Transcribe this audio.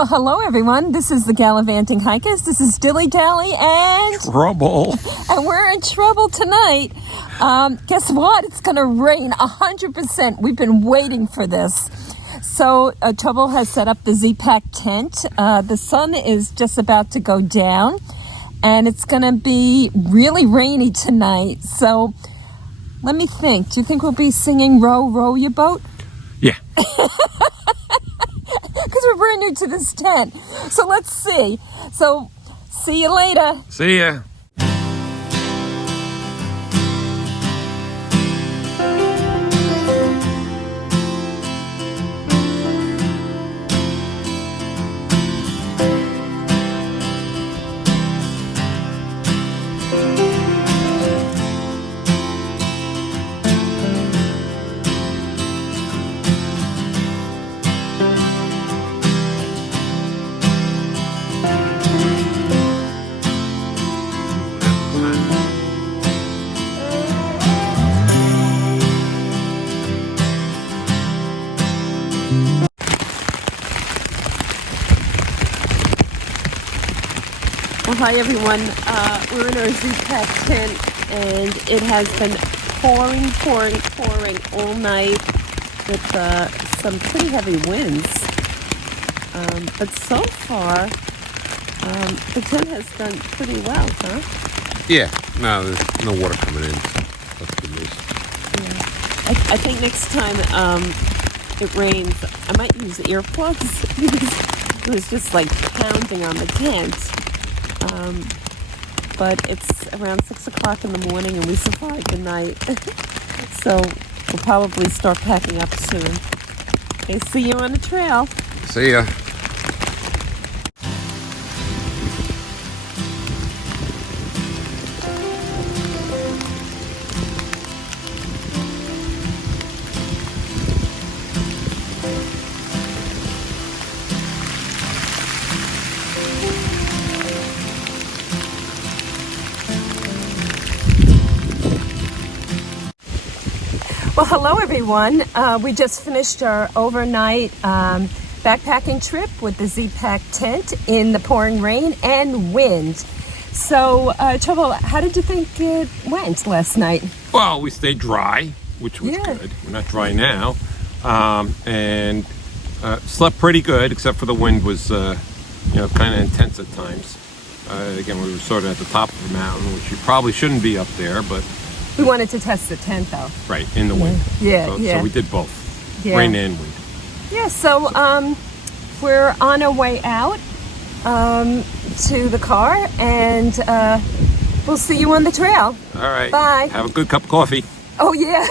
Well, hello everyone. This is the Gallivanting Hikers. This is Dilly Dally and Trouble. And we're in trouble tonight. Guess what? It's going to rain 100%. We've been waiting for this. So Trouble has set up the Zpack tent. The sun is just about to go down, and it's going to be really rainy tonight. So let me think. Do you think we'll be singing Row, Row Your Boat? Yeah. Because we're brand new to this tent. So let's see. So see you later. See ya. Well, hi everyone. We're in our Zpack tent, and it has been pouring all night with some pretty heavy winds. But so far, the tent has done pretty well, huh? Yeah. No, there's no water coming in. That's good news. Yeah. I think next time it rains, I might use earplugs because it was just like pounding on the tent. But it's around 6 o'clock in the morning and we survived the night. So we'll probably start packing up soon. Okay, see you on the trail. See ya. Well, hello everyone. We just finished our overnight backpacking trip with the Zpack tent in the pouring rain and wind. So, Trouble, how did you think it went last night? Well, we stayed dry, which was good. We're not dry now. And slept pretty good, except for the wind was, kind of intense at times. Again, we were sort of at the top of the mountain, which you probably shouldn't be up there, but we wanted to test the tent, though. Right, in the wind. Yeah, So we did both, rain and wind. Yeah, so we're on our way out to the car, and we'll see you on the trail. All right. Bye. Have a good cup of coffee. Oh, yeah.